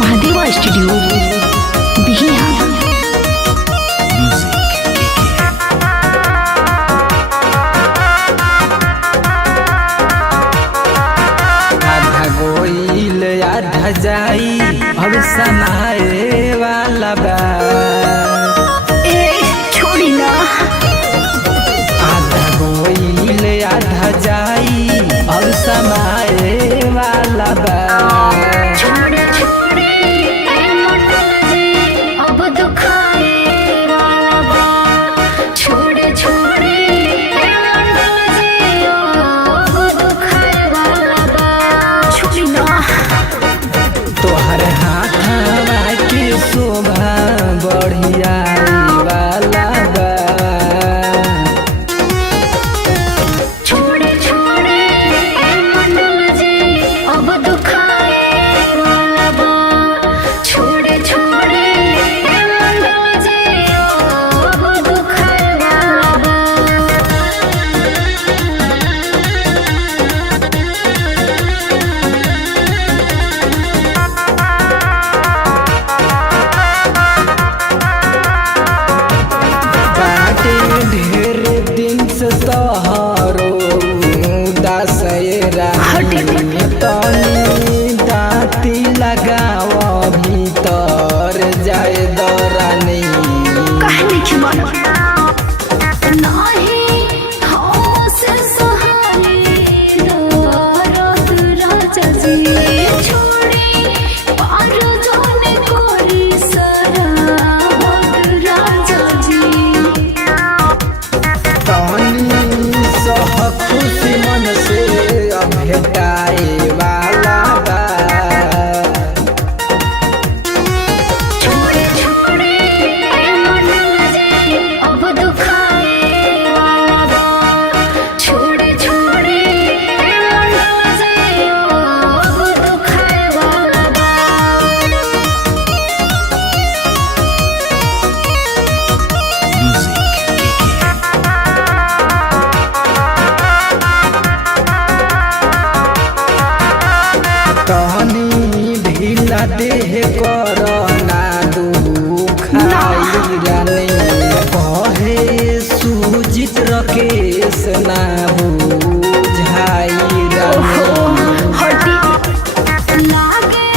महादेवा स्टूडियो बिहिया। आधा गोइल आधा जाई अब समाए वाला बा। छोड़ी ना। आधा गोइल आधा जाई अब समाए वाला बा। छोड़े छोड़े अब दुखाए वाला बा। छोड़े छोड़े अब दुखाए वाला बा। छोड़ी ना। तोहर हाथवा के शोभा बढ़िया वाला बा। छोड़े छोड़े अब दुखाए वाला बा। छोड़े छोड़े अब दुखाए वाला बा। बाटे ढेर दिन से तोहरो दासरा तनी दाती लगाव भीतर जाए दरानी। कहने की मानो नाही हमसे सहारे दरद राजा जी। छोड़ी पार जाने कोरी सराहत राजा जी। तनी सह खुशी मन से भेटाए वाला बा। छोड़े छोड़े अब दुखाए वाला बा। छोड़े छोड़े अब दुखाए वाला बा। कहनी ढीला देह कर ना दुखाई रानी। कहे सुजित रकेश ना बुझाई रानी। लागे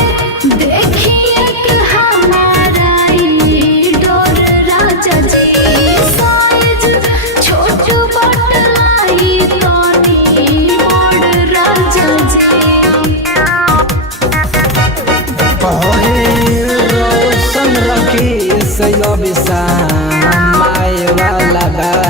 देखिए कि हमारा ई डोर राजा जी। साइज छोट बटलाई तनी बड़ राजा जी। कहे रोशन रकेश अभिशाम माए वाला बा।